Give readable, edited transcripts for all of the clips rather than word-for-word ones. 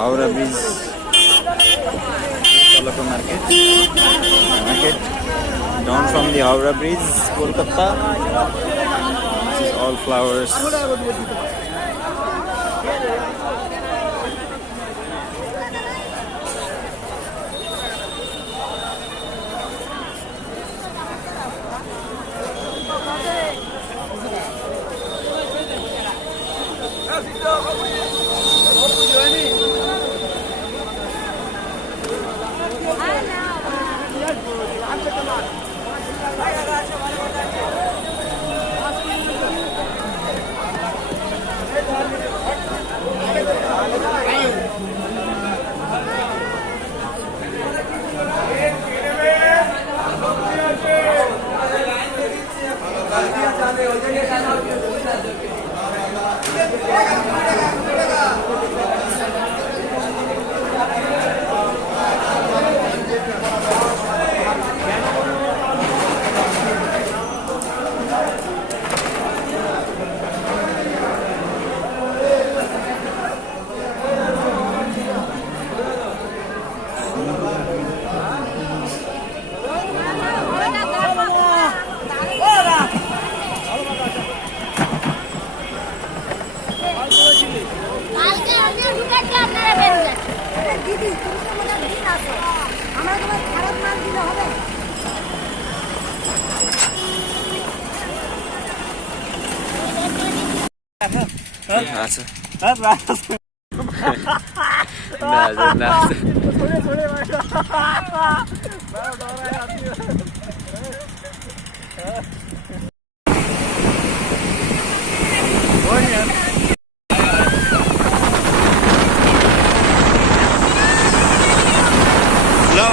Howrah Bridge, local market. Market down from the Howrah Bridge, Kolkata. This is all flowers.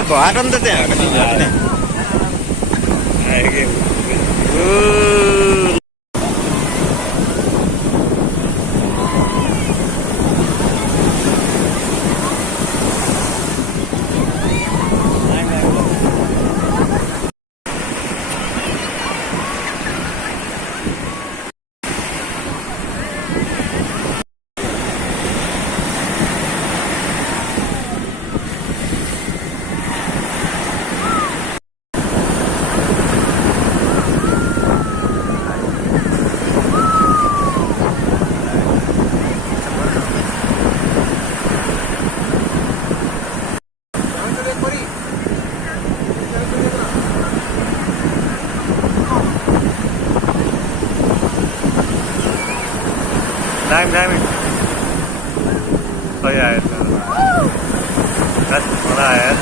Baharan tuh ya, kan jalannya. Dami. Oh ya itu. That's mana ya?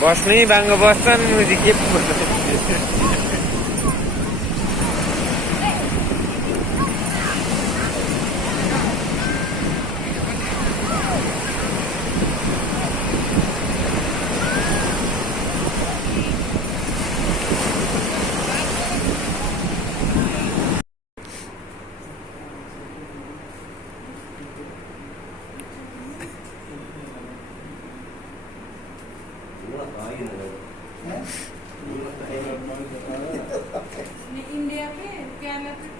Bos nih bangga bosan musik India में क्या मतलब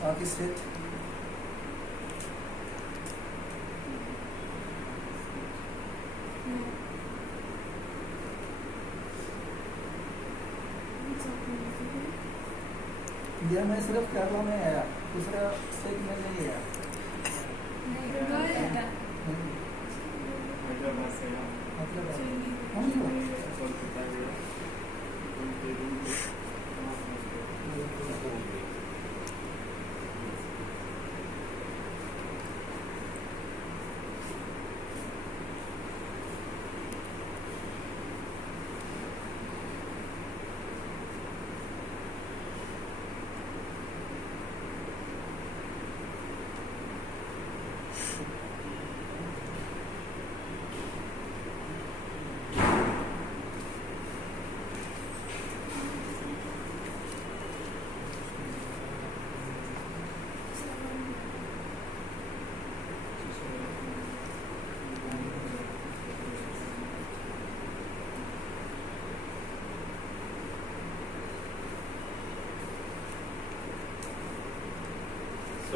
Pakistan. India में सिर्फ केरला में है, दूसरा स्टेट में नहीं है।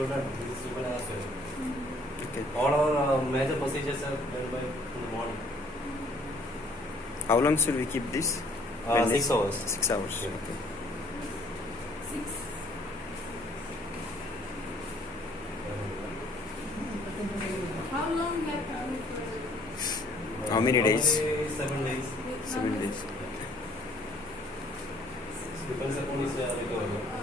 student. This is open as well. Okay. All our major procedures are done by in the morning. How long should we keep this? 6 hours. 6 hours. Yeah. Okay. 6. How long you have to do for How many days? Normally 7 days. 7 days. Depends upon his recovery.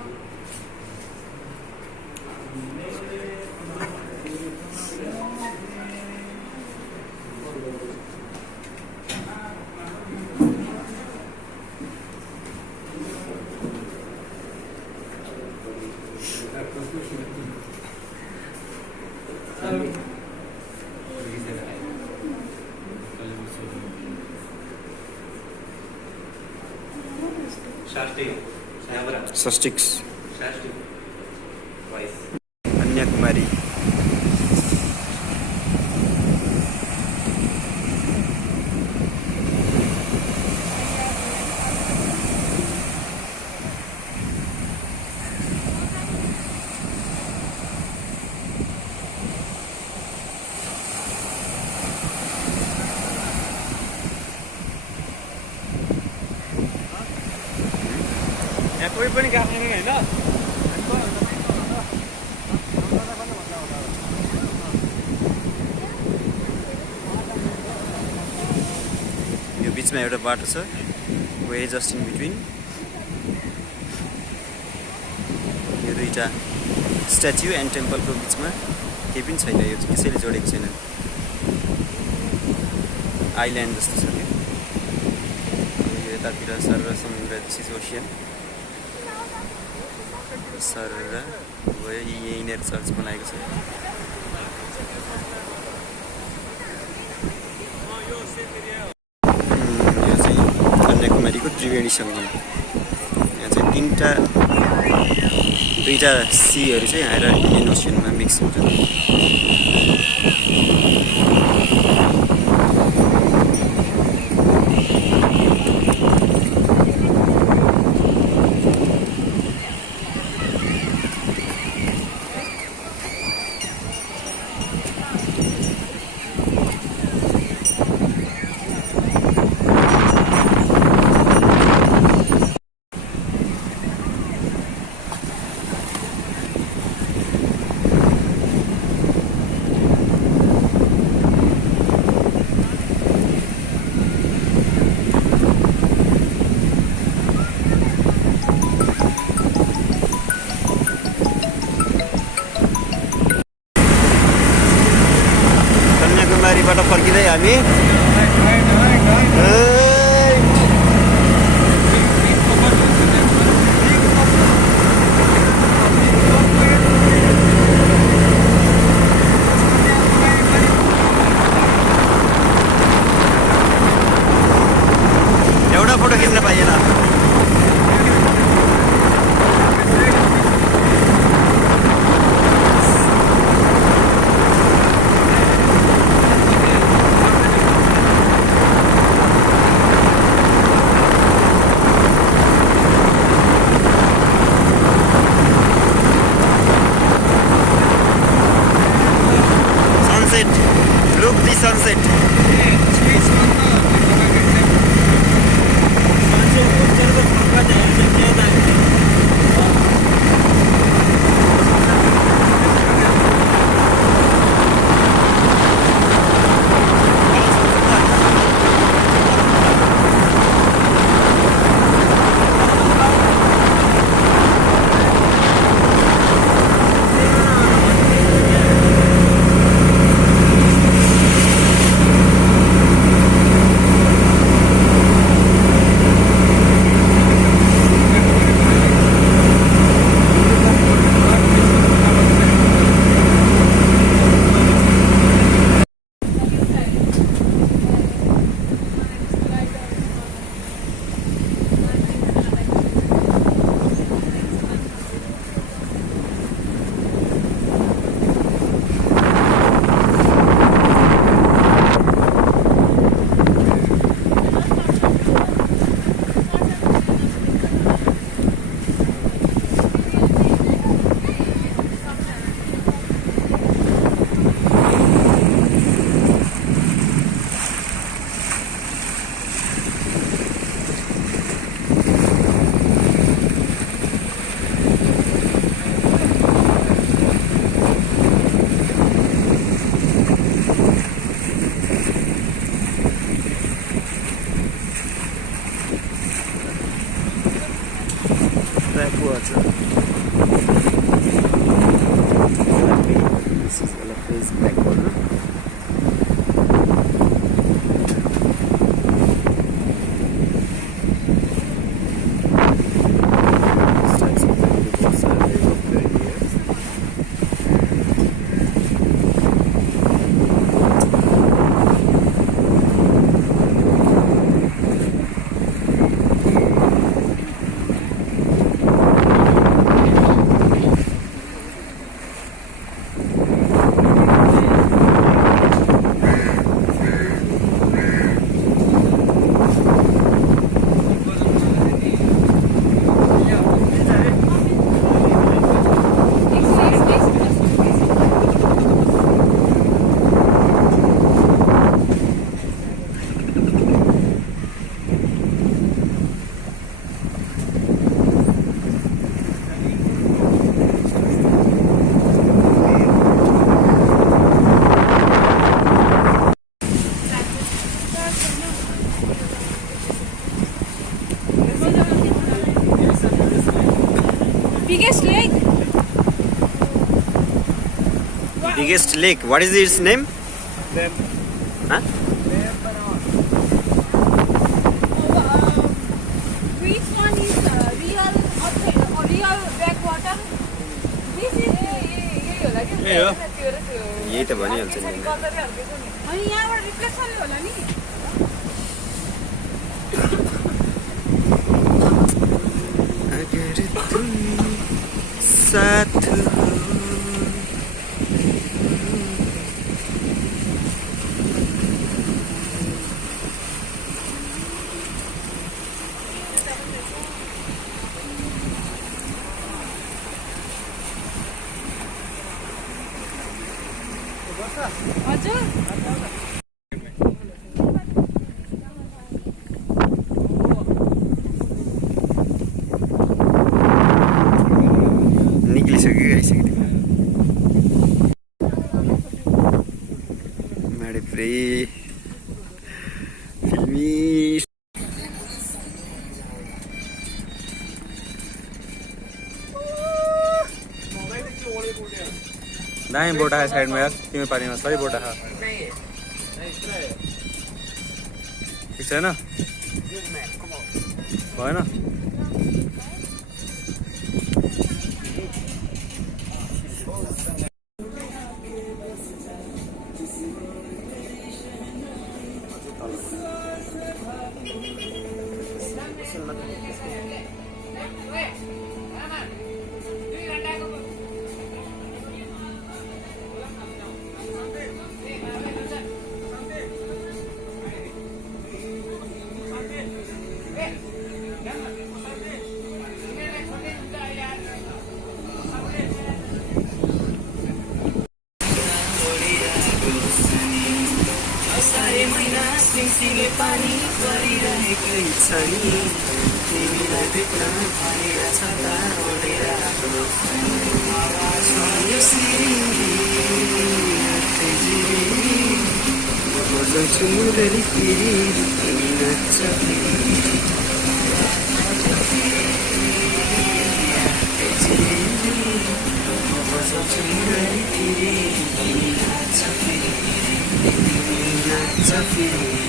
Shashti, Nyamara, Swastiks. Shashti, twice. Kanyakumari. यहाँ कोही पनि गएको छैन होइन यो बिचमा एउटा बाटो छ वे जस्ट इन बिट्विन यो दुईटा स्ट्याच्यु एन्ड टेम्पलको बिचमा केही पनि छैन यो चाहिँ कसैले जोडेको छैन आइल्यान्ड जस्तो छ क्या यो यतातिर सर समुद्र दिस इज ओसियन सर भयो यहीँनिर चर्च बनाएको छ यो चाहिँ कन्याकुमारीको त्रिवेणी सङ्गम यहाँ चाहिँ दुईटा सीहरू चाहिँ आएर इन्डियन ओसियनमा मिक्स हुन्छ कन्याकुमारीबाट फर्किँदै हामी एउटा फोटो खिच्न पाइएन Look the sunset. biggest lake. What is its name? Huh? Which one is real or real backwater? This is यही त भनिहाल्छ नि अनि यहाँबाट रिफ्लेक्सन होला नि अगर तुम साथ हो हजुर निक्लिसक्यो आइसक्यो माडे पुरै फिल्मी दाएँ बोटा है साइड में यार तिमी पानीमा सही बोटा है ठिक छैन भएन पानी परिरहेकै छ नि तिमीलाई देख्न भनेर छता ओडेर आवाज यो सिरिङ्गी अर्थै जिरी बजाउँछु मुरली फेरि तिमी नाच्छ बजाउँछु मुरली फेरि तिमी नाच्छ तिमी नाच्छ फेरि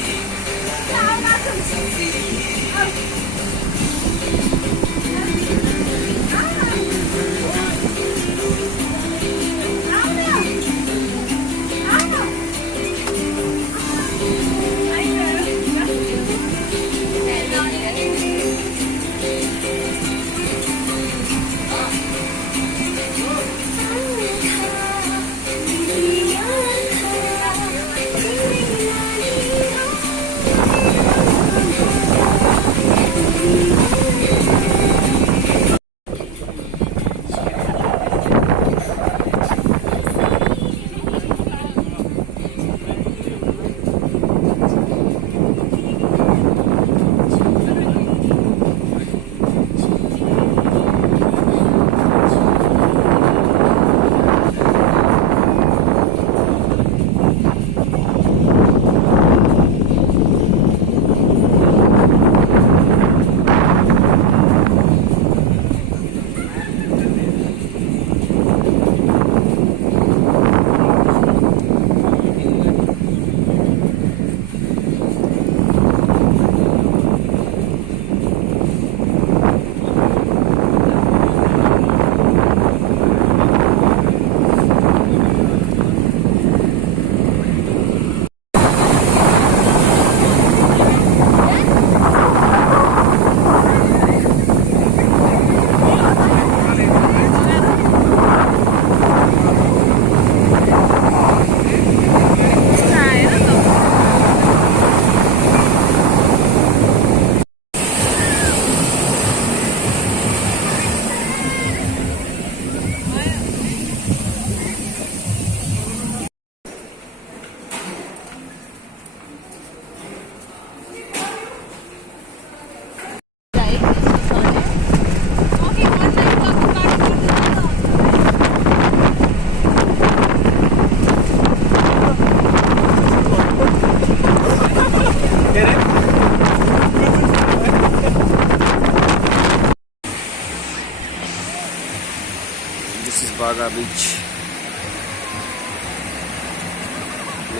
Baga Beach.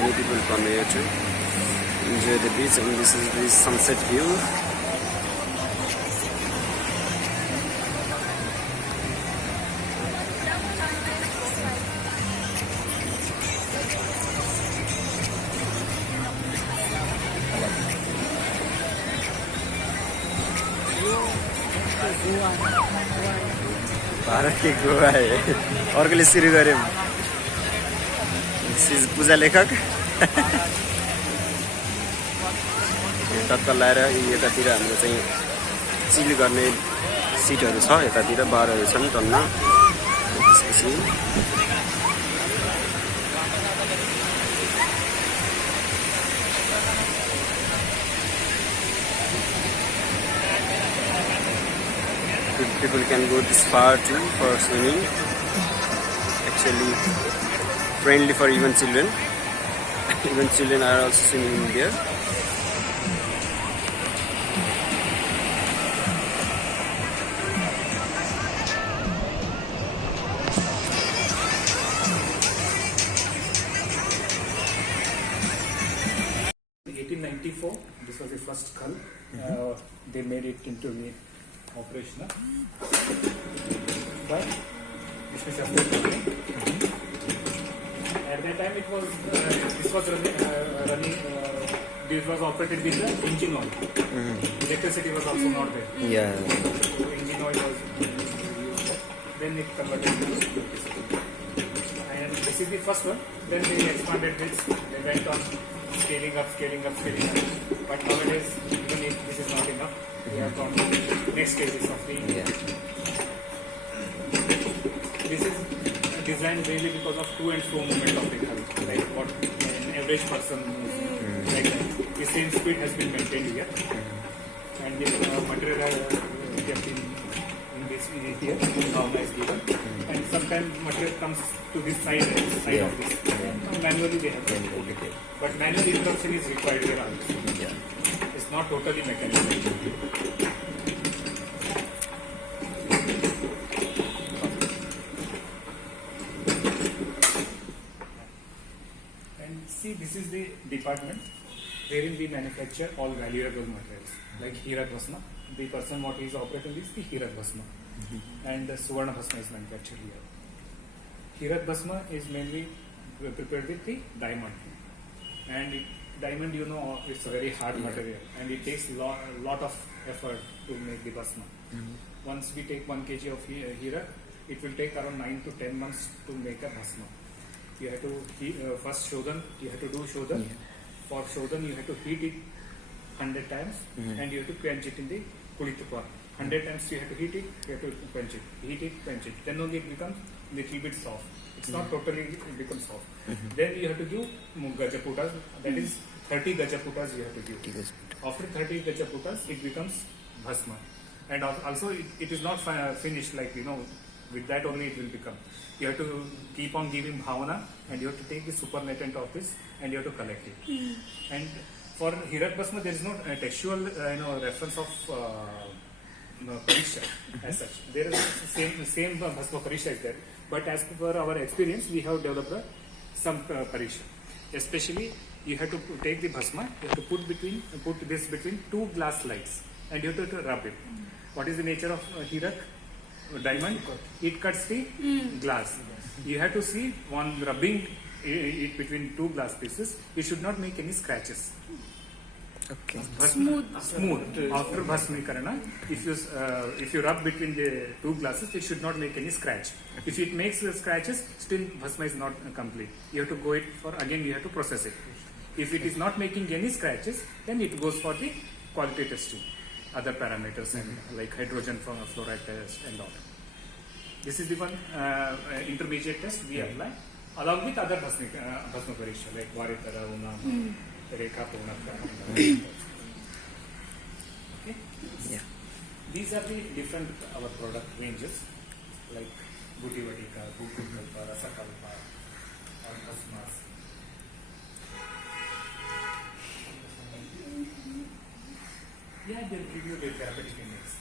Many people come here to enjoy the beach, and this is the sunset view. Bharat के गोवा है अर्कोले सुरु गऱ्यौँ पूजा लेखक टक्क लाएर यतातिर हाम्रो चाहिँ चिल गर्ने सिटहरू छ यतातिर बारहरू छन् टन्न त्यसपछि people can go this far too for swimming. Actually friendly for even children. Even children are also swimming in there. In 1894, this was the first cull. They made it into the operational. But this was at that time it was this was running. This was operated with the engine oil. Electricity was also not there. Yeah. So engine oil was used. Then it converted to electricity. And this is the first one. Then they expanded this. They went on scaling up. But nowadays, even if this is not enough, we have gone to the next stages of the. This is designed really because of to and fro movement of the hull, like what an average person moves. Like that. The same speed has been maintained here, and the material kept in this here. How nice given, and sometimes material comes to this side of this. Manually they have done it, but manual interruption is required here also. It's not totally mechanical. See, this is the department wherein we manufacture all valuable materials like Hirak Bhasma. The person what is operating is the Hirak Bhasma, and the Suvarna Bhasma is manufactured here. Hirak Bhasma is mainly prepared with the diamond, and diamond, you know, it's a very hard material, and it takes lot of effort to make the Bhasma. Once we take 1 kg of Hirak, it will take around 9 to 10 months to make a Bhasma. You have to first Shodhan, you have to do Shodhan. For Shodhan, you have to heat it 100 times and you have to quench it in the Kulituppa. 100 times you have to heat it, you have to quench it. Heat it, quench it. Then only it becomes a little bit soft. It's not totally it becomes soft. Then you have to give Gajaputas, that is 30 Gajaputas you have to give. After 30 Gajaputas, it becomes Bhasma. And also it is not finished like, you know, with that only it will become. You have to keep on giving bhavana, and you have to take the supernatant of this and you have to collect it. And for Hirak Bhasma, there is no textual reference of Parisha as such. There is same Bhasma Parisha is there. But as per our experience, we have developed some Parisha. Especially, you have to take the Bhasma, you have to put this between two glass slides and you have to rub it. What is the nature of Hirak? Diamond, it cuts the glass. You have to see one rubbing it between two glass pieces. You should not make any scratches. Okay. Smooth. After Bhasmikarana, if you rub between the two glasses, it should not make any scratch. If it makes scratches, still Bhasma is not complete. You have to go it for again. You have to process it. If it is not making any scratches, then it goes for the quality testing. Other parameters and like hydrogen fluoride test and all. This is the one intermediate test we apply along with other Bhasma Parisha like Varitara, Unama, Rekha, Purnaka. Okay? Yeah. These are the different our product ranges like Bhuti Vatika, Bhukukalpa, Rasakalpa, or Bhasmas. Yeah, they'll give you the therapeutic index.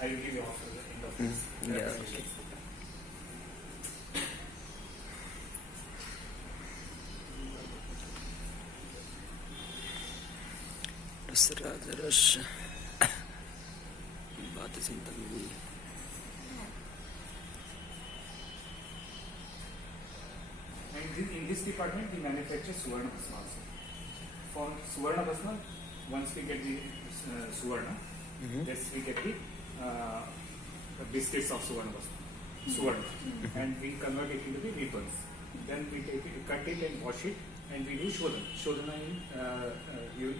I will give you after the end of this. Yeah, okay. Rasarajaras. Bata Sintami. And in this department, we manufacture Suvarna Bhasma also. For Suvarna Bhasma, once we get the Suvarna, this we get the biscuits of Suvarna Bhasma. Suvarna. And we convert it into the ribbons. Then we take it, cut it and wash it, and we do Shodhana. Shodhana in,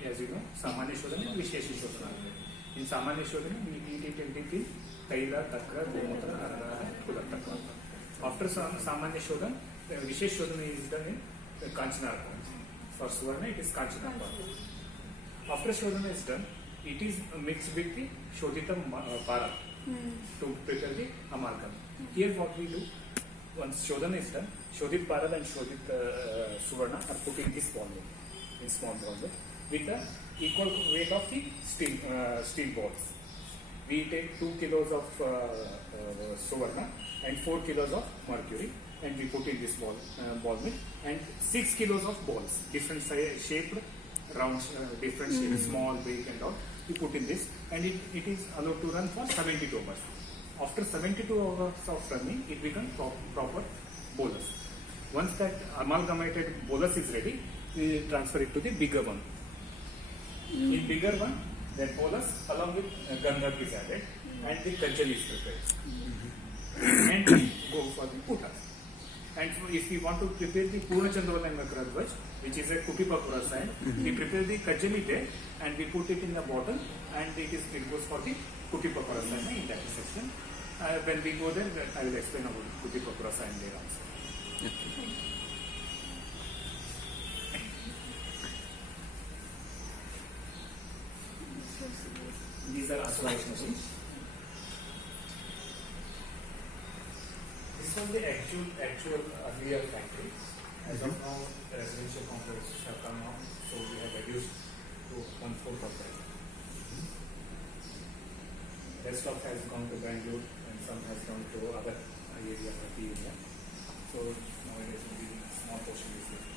as you know, Samanya Shodhana and Vishesha Shodhana. In Samanya Shodhana, we heat it and dip in Taila, Takra, Gomutra, Arara, Kudataka. After Samanya Shodhana, Vishesh Shodhana is done in Kanchanarpa. For Suvarna, it is Kanchanarpa. After Shodhana is done, it is mixed with the Shodhita Para to prepare the amalgam. Here what we do, once Shodhana is done, Shodhit Para and Shodhit Suvarna are put in this ball mill, in small ball mill, with the equal weight of the steel balls. We take 2 kilos of Suvarna and 4 kilos of mercury, and we put in this ball mill, and 6 kilos of balls, different shaped, round, different shaped, small, big and all, we put in this, and it is allowed to run for 72 hours. After 72 hours of running, it becomes proper bolus. Once that amalgamated bolus is ready, we transfer it to the bigger one. In bigger one, that bolus along with Gandhak is added, and the kajal is prepared. And we go for the putas. And if we want to prepare the Purna Chandravana Makradhvaj, which is a Kutipapura sign, we prepare the kajali there and we put it in the bottle, and it goes for the Kutipapura sign in that section. When we go there, I will explain about Kutipapura sign there also. These are Aswaish machines. This was the actual earlier factory. As of now, the residential complexes have come out, so we have reduced to 1/4 of that. Rest of has gone to Bangalore and some has gone to other areas of the area. So nowadays only small portion is left.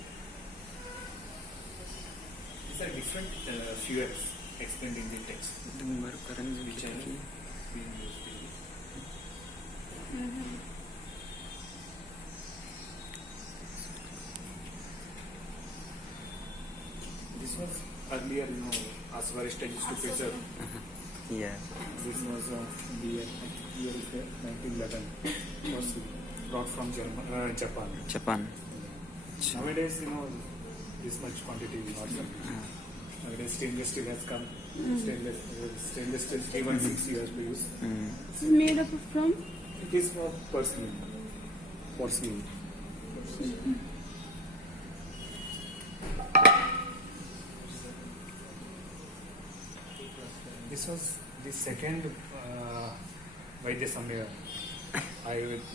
These are different fuels explained in the text, which are being used daily. This was earlier, Aswarish used to preserve. Yeah. This was year is there, 1911. Was brought from Japan. Japan. Nowadays, this much quantity is not come. Nowadays, stainless steel has come. Stainless steel, even 6 years to use. It's made up from? It is for porcelain. This was the second Vaidya Sammelan.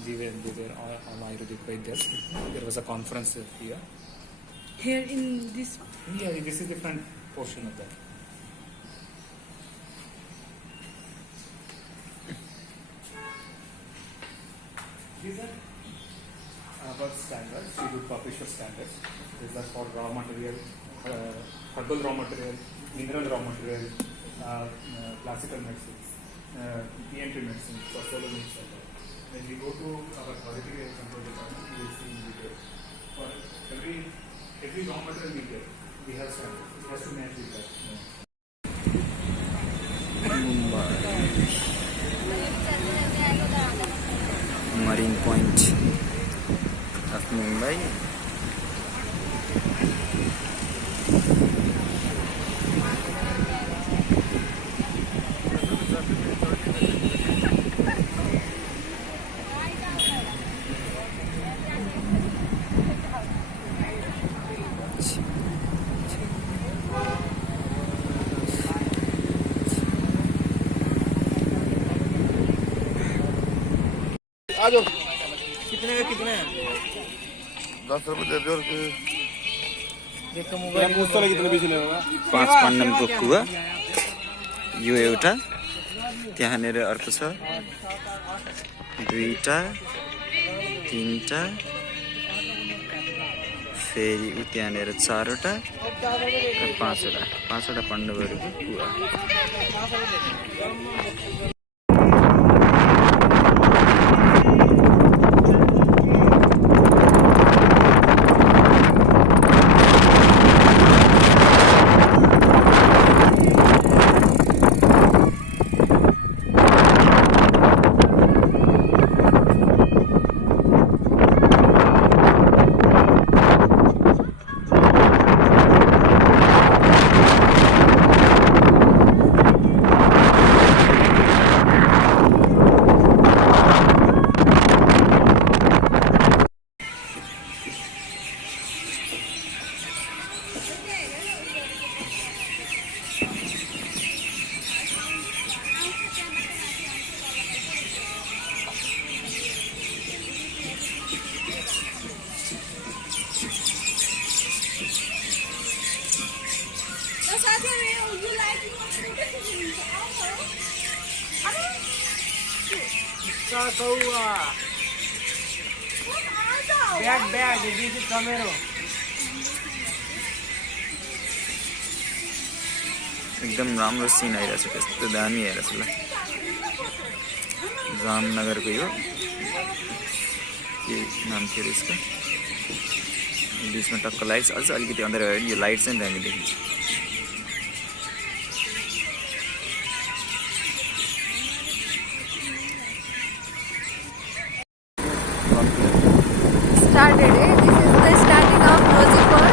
We were all Ayurvedic Vaidyas. There was a conference here. Here in this? Yeah, this is the front portion of that. These are our standards, Shri Papeshwar standards. These are for raw material, herbal raw material, mineral raw material, classical medicines, PNP medicines, for solo medicine. When we go to our quality control department, we will see in detail. For every raw material we get, we have standards. It has to match with that. Marine Point of Mumbai. आ जाओ। कितने का कितने हैं? 10 रुपए दे दो। देखो मोबाइल पुस्तक कितने बेच्ने होगा? 5 पाण्डमको कुवा यो एउटा त्यहाँनेर अर्को छ 2टा 3टा फेरि उ त्यहाँनिर 4वटा र 5वटा पाण्डवहरूको कुवा। एकदम राम्रो सिन आइरहेछ, कस्तो दामी हेरेछ ल। जामनगरको यो के नाम थियो यसको, बिचमा टक्क लाइट्स, अझ अलिकति अँध्यारो भयो भने यो लाइट चाहिँ दामी देखिन्छ। Started, eh? This is the starting of Rosipur.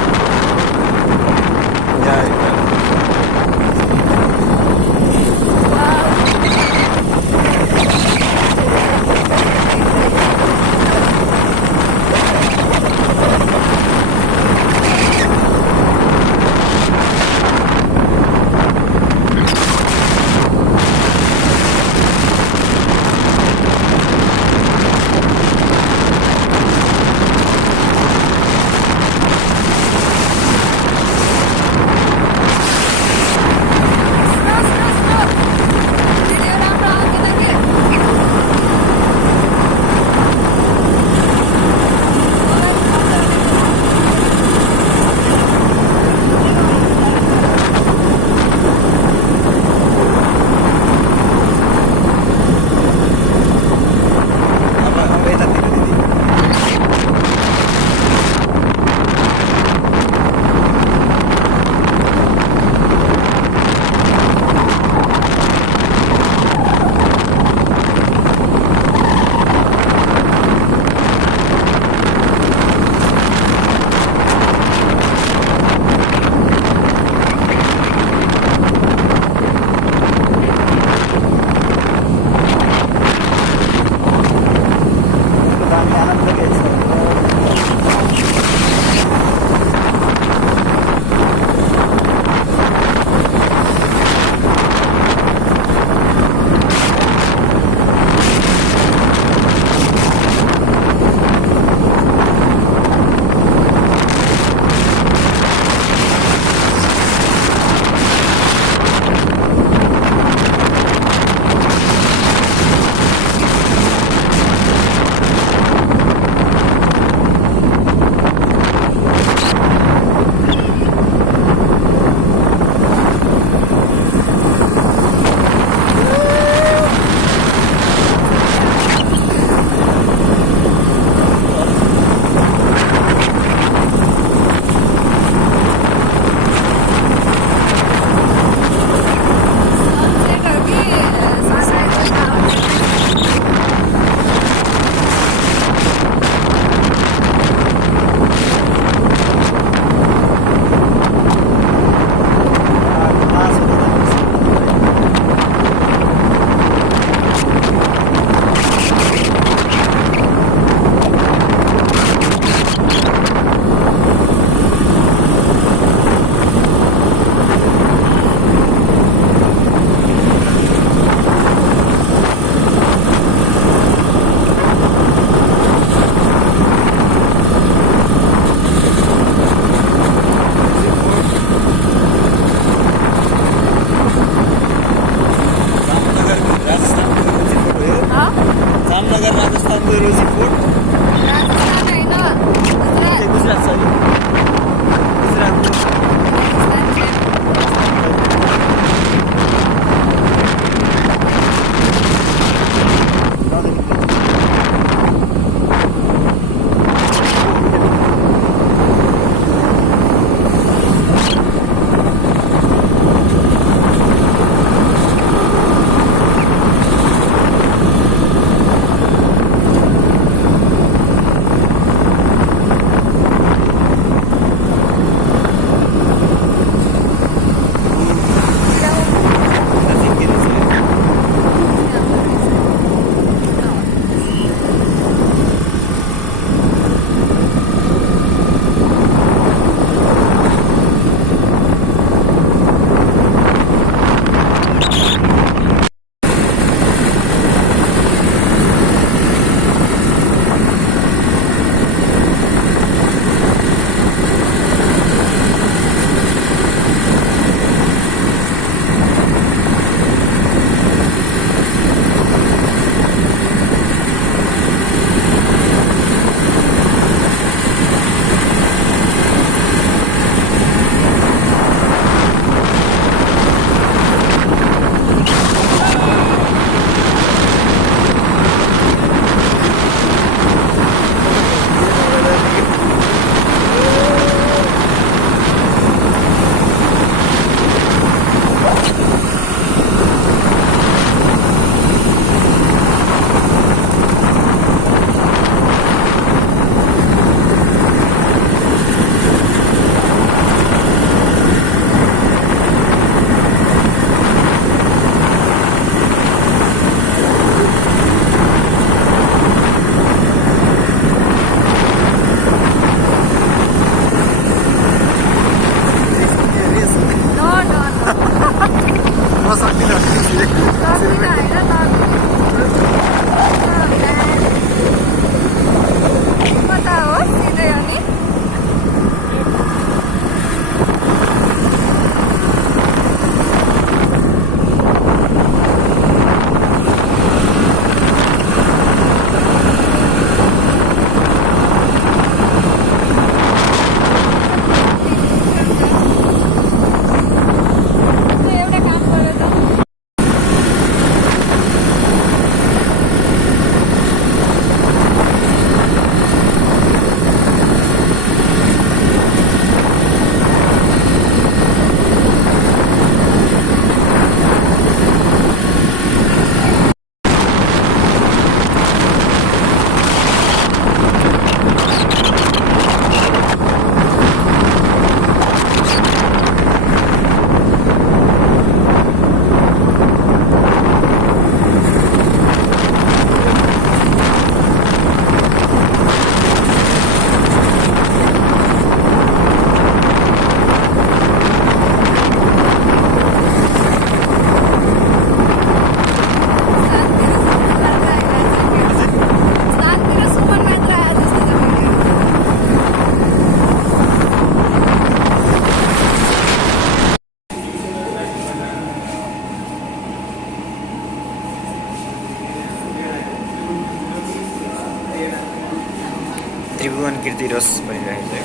रस भइरहेको छ।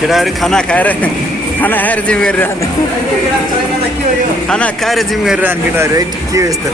केटाहरू खाना खाएर जिम गरेर खाना खाएर जिम गरेर केटाहरू है के हो यस्तो।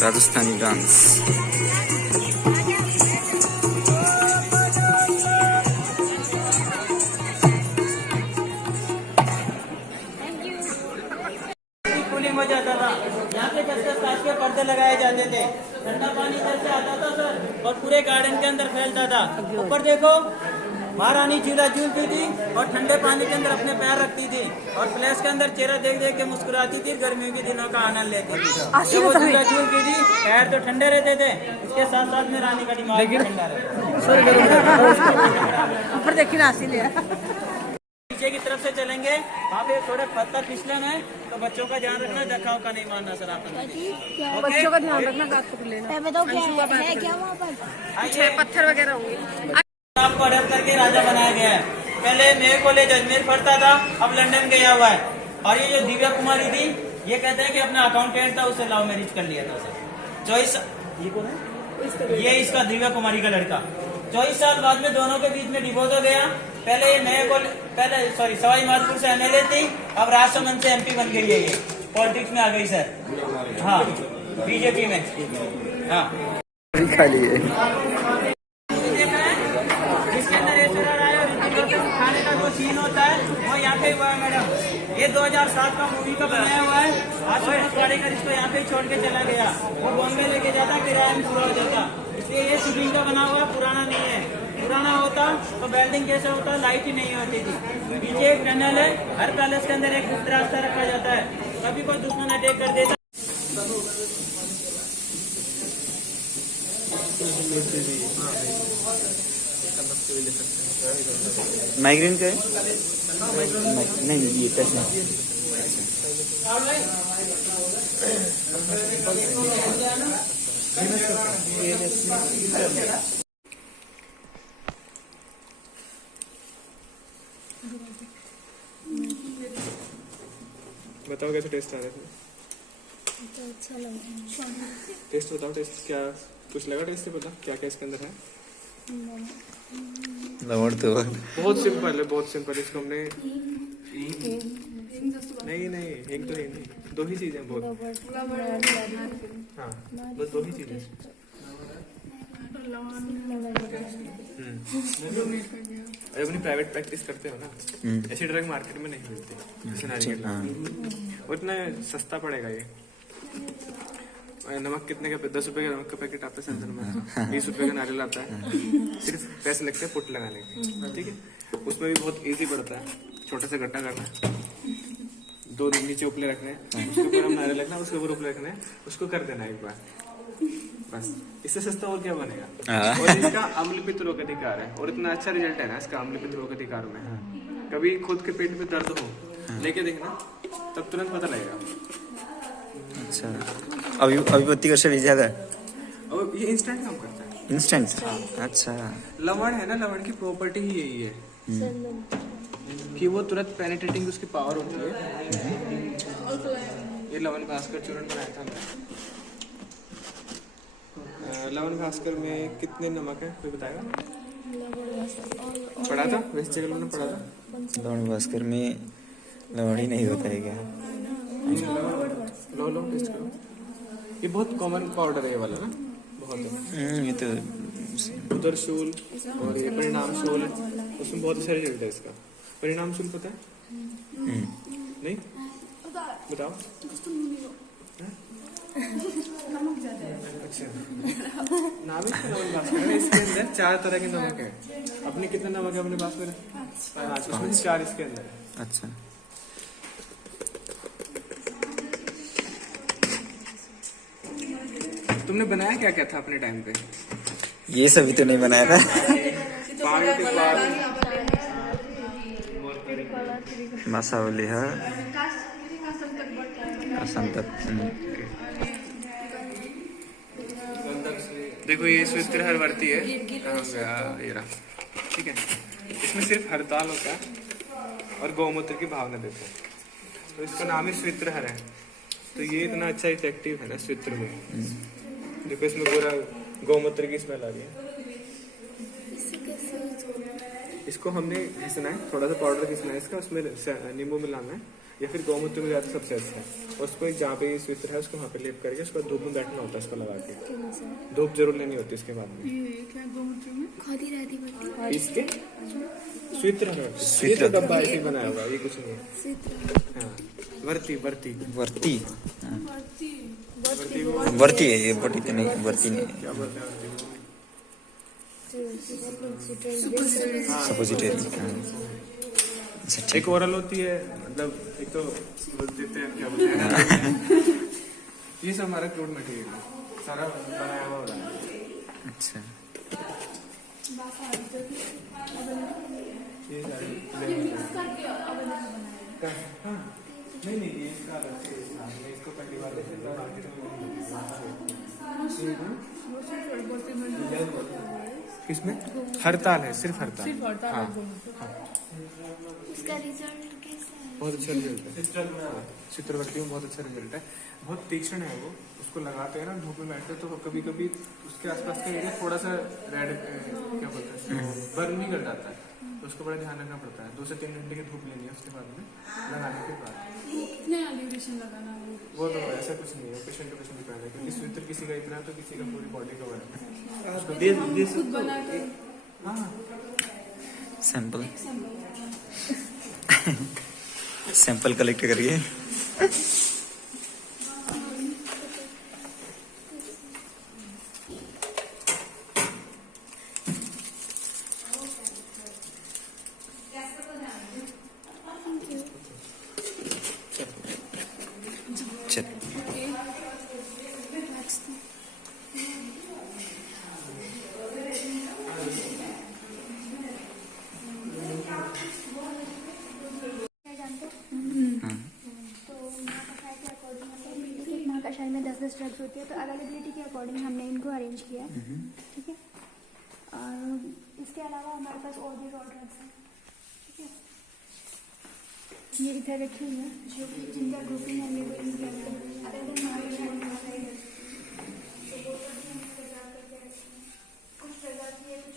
राजस्थानी डांस। कूलिंग हो जाता था। यहाँ पे कस कांच के पर्दे लगाए जाते थे। ठंडा पानी इधर से आता था सर और पूरे गार्डन के अंदर फैलता था। ऊपर देखो महारानी झूला झूलती थी और ठंडे पानी के अंदर अपने पैर रखती थी और फ्लैश के अंदर चेहरा देख देख के मुस्कुराती थी। गर्मियों के दिनों का आनंद लेती थी। जब वो झूला झूलती थी पैर तो ठंडे रहते थे, इसके साथ साथ में रानी का दिमाग भी ठंडा रहता। पीछे की तरफ से चलेंगे, वहाँ पे थोड़े पत्थर फिसले में, तो बच्चों का ध्यान रखना, धक्काओ का नहीं मारना सर। आप बच्चों का ध्यान रखना, हाथ पकड़ लेना। बताओ क्या है क्या वहाँ पर पत्थर वगैरह होंगे। आपको अडप्ट करके राजा बनाया गया है। पहले मेरे कॉलेज अजमेर पढ़ता था, अब लंदन गया हुआ है। और ये जो दिव्या कुमारी थी, ये कहते हैं कि अपना अकाउंटेंट था, उससे लव मैरिज कर लिया था सर। 24 ये कौन है? ये इसका दिव्या कुमारी का लड़का। 24 साल बाद में दोनों के बीच में डिवोर्स हो गया। पहले ये नए सवाई माधोपुर से एमएलए थी, अब राजसमंद से एमपी बन गई है। ये पॉलिटिक्स में आ गई सर। हाँ, बीजेपी में। हाँ, जिसके अंदर ऐश्वर्या राय और ऋतिक रोशन खाने का जो सीन होता है वो यहाँ पे हुआ है मैडम। ये 2007 का मूवी का बनाया हुआ है। आशुतोष वाडेकर इसको यहाँ पे छोड़ के चला गया। वो बॉम्बे लेके जाता, किराया में पूरा हो जाता। इसलिए ये शूटिंग का बना हुआ, पुराना नहीं है। पुराना होता तो बिल्डिंग कैसे होता, लाइट ही नहीं होती थी। पीछे एक टनल है, हर पैलेस के अंदर एक गुप्त रास्ता रखा जाता है। कभी कोई दुश्मन अटैक कर देता। माइग्रेन का है? नहीं, ये पैसा बताओ कैसे टेस्ट आ रहा है? तो अच्छा लगा। टेस्ट बताओ, टेस्ट क्या कुछ लगा टेस्ट से? पता क्या क्या इसके अंदर है? लवण तो बहुत सिंपल है, बहुत सिंपल। इसको हमने नहीं नहीं हिंग तो नहीं, दो ही चीजें बहुत। हाँ बस दो ही चीजें। अपनी प्राइवेट प्रैक्टिस करते हो ना, ऐसी ड्रग मार्केट में नहीं मिलती जैसे नारियल। और इतना सस्ता पड़ेगा ये। नमक कितने का? 10 रुपए का नमक का पैकेट आता है सेंटर में, 20 रुपए का नारियल आता है। सिर्फ पैसे लगते हैं पुट लगाने के, ठीक है। उसमें भी बहुत इजी पड़ता है, छोटे से गड्ढा करना है, 2 नीचे उपले रखने हैं, उसके ऊपर हम नारियल रखना है, उसके ऊपर उपले रखने हैं, उसको कर देना एक बार, बस। इससे सस्ता और क्या बनेगा। और इसका अम्ल पित्त रोग अधिकार है, और इतना अच्छा रिजल्ट है ना इसका अम्ल पित्त रोग अधिकार में। कभी खुद के पेट में दर्द हो, लेके देखना, तब तुरंत पता लगेगा। अच्छा, अभिपत्ति का भी ज्यादा है और ये इंस्टेंट काम करता है, इंस्टेंट। अच्छा, लवण है ना, लवण की प्रॉपर्टी ही यही है कि वो तुरंत पेनिट्रेटिंग उसकी पावर होती है। ये लवण भास्कर चूर्ण बनाया था हमने। लवण भास्कर में कितने नमक है कोई बताएगा? पढ़ा था वैसे जगह में पढ़ा था। लवण भास्कर में लवण ही नहीं होता है क्या? लो टेस्ट करो। ये बहुत कॉमन पाउडर है ये वाला ना, बहुत है। ये तो उधर शूल और ये परिणाम शूल, उसमें बहुत अच्छा रिजल्ट है इसका। परिणाम शूल पता है? नहीं बताओ। अच्छा, नाम इसके अंदर 4 तरह के नमक है। अपने कितने नमक है अपने पास में? 5। उसमें 4 इसके अंदर है। अच्छा, तुमने बनाया क्या क्या था अपने टाइम पे? ये सभी तो नहीं बनाया था। मसावली है संतत। देखो ये स्वित्र हरवर्ती है, कहाँ गया ये रहा, ठीक है। इसमें सिर्फ हड़ताल होता है और गौमूत्र की भावना देते हैं, तो इसका नाम ही स्वित्र हर है। तो ये इतना अच्छा इफेक्टिव है ना स्वित्र में। देखो इसमें पूरा गौमूत्र की स्मेल आ रही है। इसको हमने घिसना है, थोड़ा सा पाउडर घिसना है इसका, उसमें नींबू मिलाना है या फिर गौमूत्र में जाता सबसे अच्छा है। उसको जहाँ पे स्वित्र है उसको वहाँ पे लेप करके उसको धूप में बैठना होता है, इसको लगा के धूप जरूर लेनी होती है उसके बाद में। इसके स्वित्र डब्बा ऐसे बनाया हुआ, ये कुछ नहीं है। हाँ, वर्ती वर्ती वर्ती वर्ती वो वर्ती है ये, वर्ती तो नहीं, वर्ती नहीं। क्या बोलते हैं सपोजिटरी। एक ओरल होती है, मतलब एक तो देते हैं क्या बोलते हैं। ये सब हमारा क्रूड मटेरियल है, सारा बनाया हुआ हो रहा है। अच्छा, ये सारी हाँ नहीं ये इसका अलग से इसको पहली बार इसमें हड़ताल है, सिर्फ हड़ताल। हाँ उसका रिजल्ट कैसा है? बहुत अच्छा रिजल्ट है, चित्रवर्ती में बहुत अच्छा रिजल्ट है। बहुत तीक्ष्ण है वो, उसको लगाते हैं ना धूप में बैठते तो कभी कभी उसके आसपास का एरिया थोड़ा सा रेड क्या बोलते हैं बर्न भी कर जाता है, तो उसको बड़ा ध्यान रखना पड़ता है। 2 से 3 घंटे की धूप लेनी है उसके बाद में लगाने के बाद। वो तो ऐसा कुछ नहीं है, पेशेंट टू पेशेंट डिपेंड है, क्योंकि स्वित्र किसी का इतना तो किसी का पूरी बॉडी का है। हाँ सैंपल सैंपल कलेक्ट करिए। चल कषाय में 10-10 ड्रग्स होती है, तो अवेलेबिलिटी के अकॉर्डिंग हमने इनको अरेंज किया, ठीक है। और इसके अलावा हमारे पास और भी ड्रग्स हैं, ठीक है। ये इधर रखी हुई है, जो कि जिनका ग्रुपिंग है कुछ जगह की है, कुछ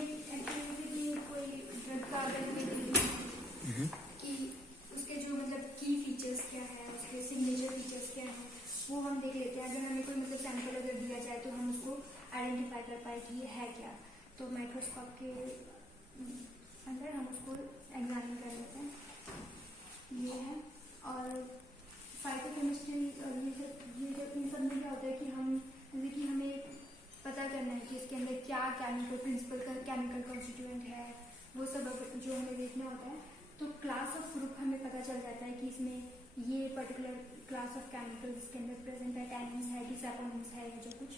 हमें एक्चुअली कि कोई ड्रग का अगर हमें कि उसके जो मतलब की फीचर्स क्या है, उसके सिग्नेचर फीचर्स क्या है, वो हम देख लेते हैं। अगर हमें कोई मतलब सैंपल अगर दिया जाए तो हम उसको आइडेंटिफाई कर पाए कि ये है क्या, तो माइक्रोस्कोप के अंदर हम उसको एग्जामिन कर लेते हैं। ये है। और फाइटोकेमिस्ट्री इन सब में क्या होता है कि हम जैसे कि हमें पता करना है कि इसके अंदर क्या केमिकल प्रिंसिपल का केमिकल कॉन्स्टिट्यूएंट है, वो सब जो हमें देखना होता है। तो क्लास ऑफ ग्रुप हमें पता चल जाता है कि इसमें ये पर्टिकुलर क्लास ऑफ केमिकल इसके अंदर प्रेजेंट है, टैनिन्स है कि सैपोनिन्स है, या जो कुछ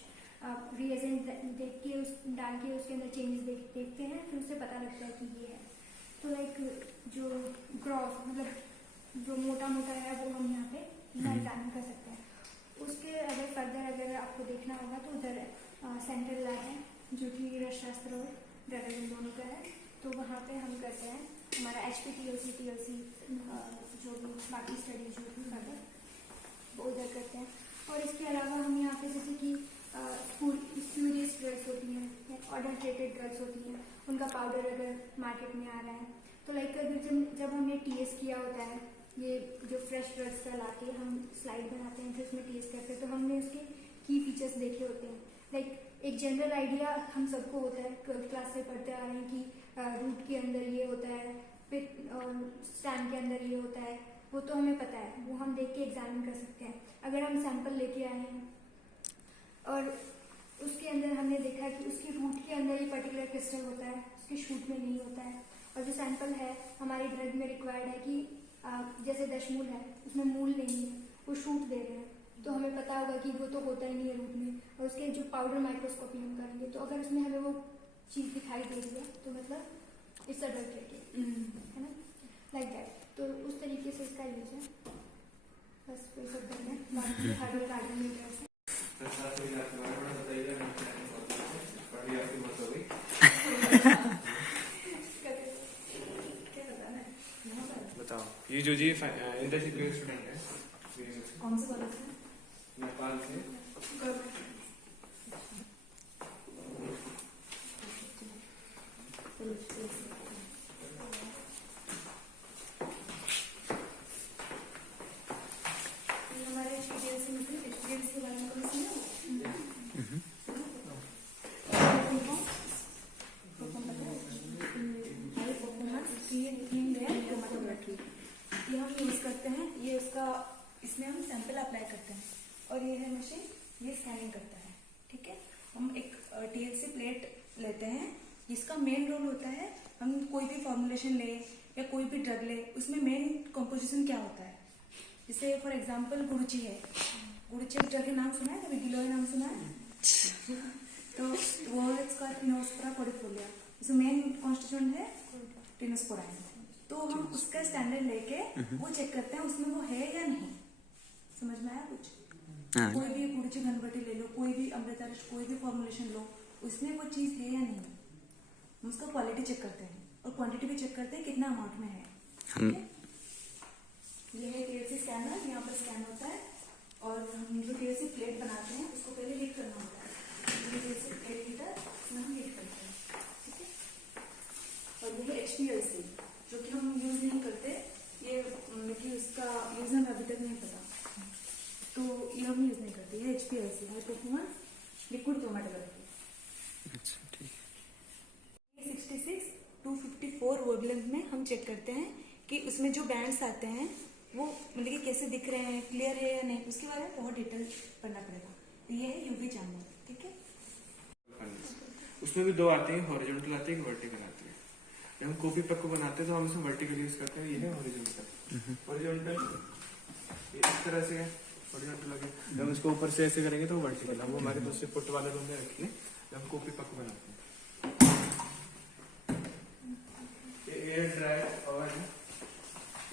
रिएजेंट देख के उस डाल के उसके अंदर चेंजेस देखते हैं, फिर उससे पता लगता है कि ये है। तो लाइक जो ग्रॉस मतलब जो मोटा मोटा है वो हम यहाँ पे एग्जामिन कर सकते हैं। उसके अगर फर्दर अगर आपको देखना होगा तो उधर सेंट्रल लैब है जो कि रसशास्त्र और ड्रग दोनों का है, तो वहाँ पे हम करते हैं हमारा HPTLC जो भी बाकी स्टडीज जो भी फर्दर वो उधर करते हैं। और इसके अलावा हम यहाँ पे जैसे कि स्पूरियस ड्रग्स होती हैं, ऑर्डरटेटेड ड्रग्स होती हैं, उनका पाउडर अगर मार्केट में आ रहा है तो लाइक अगर जब हमने TS किया होता है, ये जो फ्रेश ड्रग्स का लाके हम स्लाइड बनाते हैं फिर उसमें टेस्ट करते हैं, तो हमने उसके की फीचर्स देखे होते हैं। लाइक एक जनरल आइडिया हम सबको होता है, 12th क्लास से पढ़ते आ रहे हैं कि रूट के अंदर ये होता है, पिट और स्टैम के अंदर ये होता है, वो तो हमें पता है, वो हम देख के एग्जामिन कर सकते हैं। अगर हम सैंपल लेके आए हैं और उसके अंदर हमने देखा कि उसके रूट के अंदर ये पर्टिकुलर क्रिस्टल होता है, उसके शूट में नहीं होता है, और जो सैंपल है हमारी ड्रग में रिक्वायर्ड है कि जैसे दशमूल है उसमें मूल नहीं है, वो शूट दे रहे हैं, तो हमें पता होगा कि वो तो होता ही नहीं है रूट में। और उसके जो पाउडर माइक्रोस्कोपी हम करेंगे तो अगर उसमें हमें वो चीज़ दिखाई दे रही है तो मतलब इट्स अ ड्रग है ना, लाइक दैट। तो उस तरीके से इसका यूज है, बस कोई सब करना है, बाकी हार्डवेयर गार्डन में है। बताओ, ये जो जी इंटर्नशिप के स्टूडेंट है, कौन से कॉलेज से? नेपाल से। हमारे एक्सपीरियंस के बारे में कोई सुना? ये हम यूज करते हैं, ये उसका इसमें हम सैंपल अप्लाई करते हैं और ये है मशीन, ये स्कैनिंग करता है। ठीक है, हम एक TLC प्लेट लेते हैं जिसका मेन रोल होता है, हम कोई भी फॉर्मुलेशन ले या कोई भी ड्रग ले, उसमें मेन कंपोजिशन क्या होता है। जैसे फॉर एग्जांपल गुड़ची है, गुड़ची एक ड्रग का नाम सुना है, कभी गिलोय नाम सुना है? तो वो इसका टिनोस्पोरा कोडिफोलिया, इसमें मेन कॉन्स्टिट्यूएंट है टिनोस्पोराइन। तो हम उसका स्टैंडर्ड लेके वो चेक करते हैं उसमें वो है या नहीं। समझ में आया कुछ? कोई भी गुड़ची घनघटी ले लो, कोई भी अमृतारस, कोई भी फॉर्मुलेशन लो, उसमें वो चीज है या नहीं, हम उसका क्वालिटी चेक करते हैं और क्वांटिटी भी चेक करते हैं कितना अमाउंट में है। ठीक है, ये है TLC स्कैनर, यहाँ पर स्कैन होता है और हम जो TLC प्लेट बनाते हैं उसको पहले हीट करना होता है। ये TLC प्लेट हीटर, इसमें हम हीट करते हैं। ठीक है, और ये है HPLC जो कि हम यूज नहीं करते, ये कि उसका यूज हमें अभी तक नहीं पता, तो ये हम यूज नहीं करते। ये HPLC high performance liquid chromatography. अच्छा ठीक है। 66 254 वेवलेंथ में हम चेक करते हैं कि उसमें जो बैंड्स आते हैं वो मतलब कि कैसे दिख रहे हैं, क्लियर है या नहीं, उसके बारे में बहुत डिटेल पढ़ना पड़ेगा। तो ये है UV चैम्बर। ठीक है, उसमें भी दो आते हैं, हॉरिजॉन्टल आती है, वर्टिकल आती है। जब हम कॉपी पैक को बनाते हैं तो हम इसमें वर्टिकल यूज करते हैं, ये है हॉरिजॉन्टल। हॉरिजॉन्टल इस तरह से है, हॉरिजॉन्टल लगे, जब हम इसको ऊपर से ऐसे करेंगे तो वर्टिकल है। वो हमारे दूसरे पुट वाले बंदे रखिए जब हम कॉपी पैक को बनाते हैं। ये एयर ड्राई ओवन है,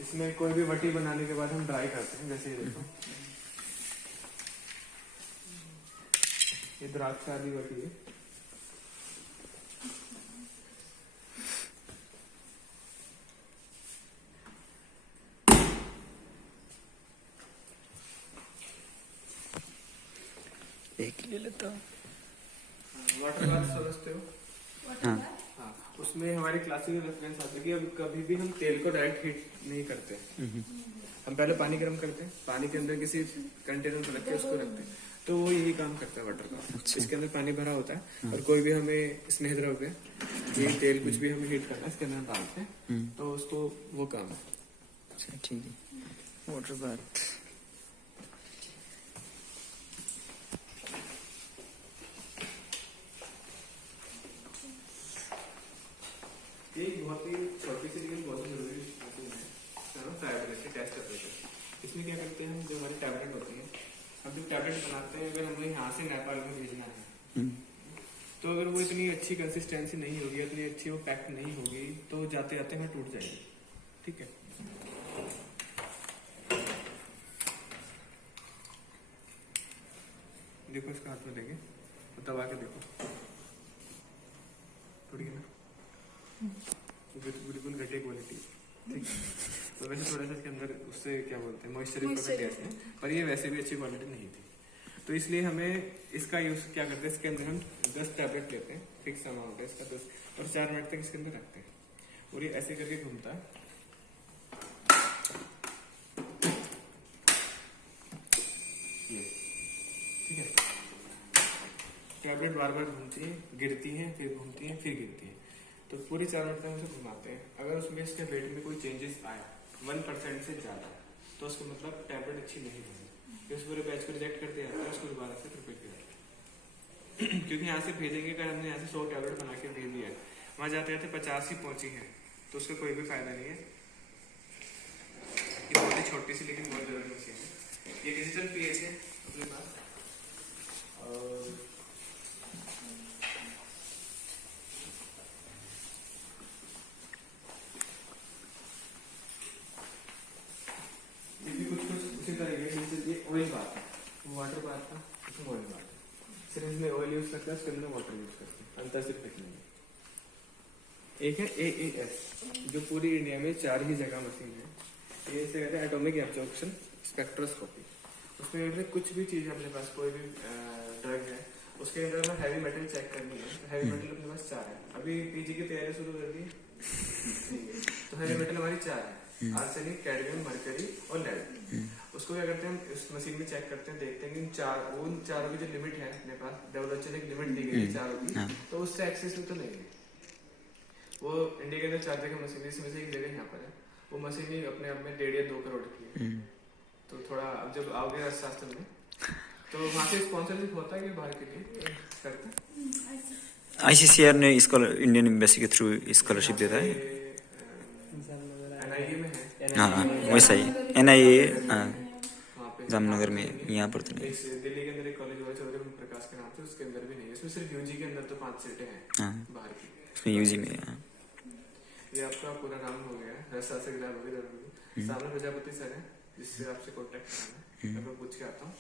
इसमें कोई भी वटी बनाने के बाद हम ड्राई करते हैं। जैसे ये देखो, ये द्राक्ष आदि वटी है। एक ले लेता हूँ। वाटर बाथ समझते हो? हाँ। हाँ, उसमें हमारे क्लासिकल रेफरेंस आता है कि अब कभी भी हम तेल को डायरेक्ट हीट नहीं करते। हम पहले पानी गर्म करते हैं, पानी के अंदर किसी कंटेनर में रख के उसको रखते हैं, तो वो यही काम करता है वाटर का। इसके अंदर पानी भरा होता है और कोई भी हमें स्नेह द्रव्य ये तेल कुछ भी हमें हीट करना है इसके अंदर डालते हैं, तो उसको वो काम है। अच्छा ठीक है। Water bath. ये एक बहुत ही छोटी सी लेकिन बहुत ही जरूरी मशीन है, फाइब्रेशन टेस्ट ऑपरेटर। इसमें क्या करते हैं, जो हमारी टैबलेट होती है, हम जो टैबलेट बनाते हैं, अगर हमें यहाँ से नेपाल में भेजना है, तो अगर वो इतनी अच्छी कंसिस्टेंसी नहीं होगी, इतनी अच्छी वो पैक नहीं होगी, तो जाते जाते हमें टूट जाएगी। ठीक है, देखो इसका हाथ में देंगे तो दबा के देखो, टूट गया ना, बिल्कुल घटे क्वालिटी। ठीक, तो वैसे थोड़ा सा इसके अंदर उससे क्या बोलते हैं मॉइस्चर गैस है, पर ये वैसे भी अच्छी क्वालिटी नहीं थी, तो इसलिए हमें इसका यूज क्या करते हैं, इसके अंदर हम 10 टैबलेट लेते हैं, फिक्स अमाउंट है इसका 10, और 4 मिनट तक इसके अंदर रखते हैं, और ये ऐसे करके घूमता है। ठीक है, टैबलेट बार बार घूमती है, गिरती है, फिर घूमती है, फिर गिरती है, तो पूरी 4 मिनट तक उसे घुमाते हैं। अगर उसमें इसके वेट में कोई चेंजेस आया 1% से ज्यादा, तो उसका मतलब टैबलेट अच्छी नहीं होगी, उस पूरे बैच को रिजेक्ट करते जाते हैं, उसको दोबारा से रिपीट करते हैं। क्योंकि यहाँ से भेजेंगे, अगर हमने यहाँ से 100 टैबलेट बना के भेज दिया है, वहां जाते जाते 50 ही पहुंची है, तो उसका कोई भी फायदा नहीं है। ये बहुत ही छोटी सी लेकिन बहुत जरूरी मशीन है। ये डिजिटल पीएच है अपने पास, और उसी तरीके से ये ऑयल बात है, वो वाटर बात था, इसमें ऑयल बात है, सिर्फ इसमें ऑयल यूज करता है, उसके अंदर वाटर यूज करते हैं, अंतर सिर्फ इतना है। एक है AAS, जो पूरी इंडिया में 4 ही जगह मशीन है। ये से कहते हैं एटॉमिक एब्जॉर्प्शन स्पेक्ट्रोस्कोपी। उसमें अगर कुछ भी चीज अपने पास, कोई भी ड्रग है, उसके अंदर अगर हैवी मेटल चेक करनी है, तो हैवी मेटल अपने पास 4 है। अभी पीजी की तैयारी शुरू कर दी, तो हैवी मेटल हमारी 4 है, आर्सेनिक, कैडमियम, मरकरी और लेड। उसको क्या करते हैं, हम इस मशीन में चेक करते हैं, देखते हैं कि उन चारों की जो लिमिट है अपने पास, डेवलपर ने एक लिमिट दी गई है चारों की, तो उससे एक्सेस में तो नहीं है। वो इंडिया के अंदर 4 जगह मशीन है, इसमें से एक जगह यहाँ पर है, वो मशीन ही अपने आप में 1.5 या 2 करोड़ की है। तो थोड़ा अब जब आओगे अर्थशास्त्र में, तो वहाँ से स्पॉन्सरशिप होता है कि बाहर के लिए करते हैं। ICCR ने इंडियन एम्बेसी के थ्रू स्कॉलरशिप देता है। NIA में है, हाँ वैसा ही NIA जामनगर में, यहाँ पर तो नहीं। दिल्ली के अंदर एक कॉलेज हुआ चौधरी प्रकाश के नाम से, उसके अंदर भी नहीं है, इसमें सिर्फ यूजी के अंदर तो 5 सीटें हैं बाहर की, उसमें यूजी में। ये आपका पूरा नाम हो गया है, रसायन सामने प्रजापति सर है, जिससे आपसे कॉन्टेक्ट करना है, मैं पूछ के आता हूँ।